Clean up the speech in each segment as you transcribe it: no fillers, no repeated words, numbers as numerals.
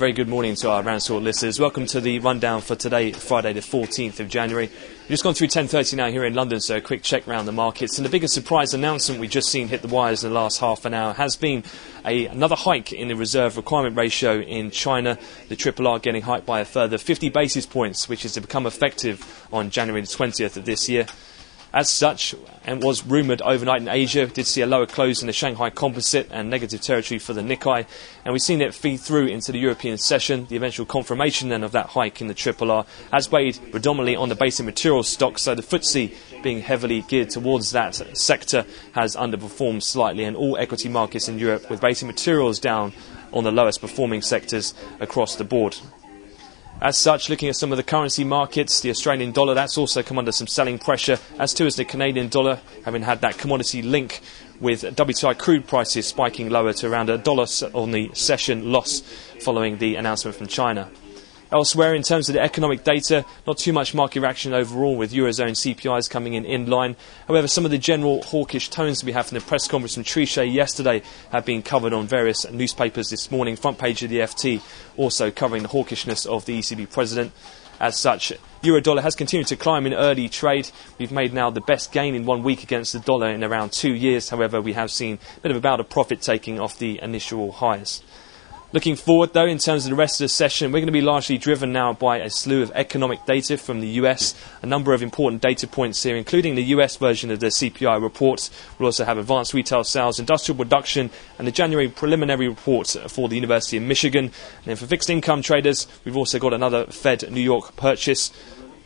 Very good morning to our RANsquawk listeners. Welcome to the rundown for today, Friday the 14th of January. We've just gone through 10:30 now here in London, so a quick check round the markets. And the biggest surprise announcement we've just seen hit the wires in the last half an hour has been another hike in the reserve requirement ratio in China. The RRR getting hiked by a further 50 basis points, which is to become effective on January the 20th of this year. As such, and was rumoured overnight in Asia, did see a lower close in the Shanghai Composite and negative territory for the Nikkei, and we've seen it feed through into the European session. The eventual confirmation then of that hike in the RRR has weighed predominantly on the basic materials stocks, so the FTSE, being heavily geared towards that sector, has underperformed slightly, and all equity markets in Europe with basic materials down on the lowest performing sectors across the board. As such, looking at some of the currency markets, the Australian dollar, that's also come under some selling pressure, as too as the Canadian dollar, having had that commodity link with WTI crude prices spiking lower to around $1 on the session loss following the announcement from China. Elsewhere, in terms of the economic data, not too much market reaction overall, with Eurozone CPIs coming in line. However, some of the general hawkish tones we have from the press conference from Trichet yesterday have been covered on various newspapers this morning. Front page of the FT also covering the hawkishness of the ECB president. As such, Euro-dollar has continued to climb in early trade. We've made now the best gain in 1 week against the dollar in around 2 years. However, we have seen a bit of a bout of profit taking off the initial highs. Looking forward, though, in terms of the rest of the session, we're going to be largely driven now by a slew of economic data from the US. A number of important data points here, including the US version of the CPI report. We'll also have advanced retail sales, industrial production, and the January preliminary report for the University of Michigan. And then for fixed income traders, we've also got another Fed New York purchase.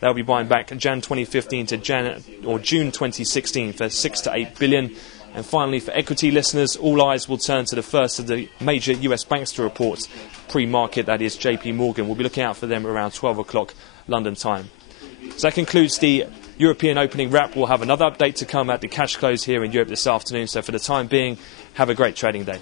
They'll be buying back Jan 2015 to June 2016 for 6 to 8 billion. And finally, for equity listeners, all eyes will turn to the first of the major US banks to report pre-market, that is JP Morgan. We'll be looking out for them around 12 o'clock London time. So that concludes the European opening wrap. We'll have another update to come at the cash close here in Europe this afternoon. So for the time being, have a great trading day.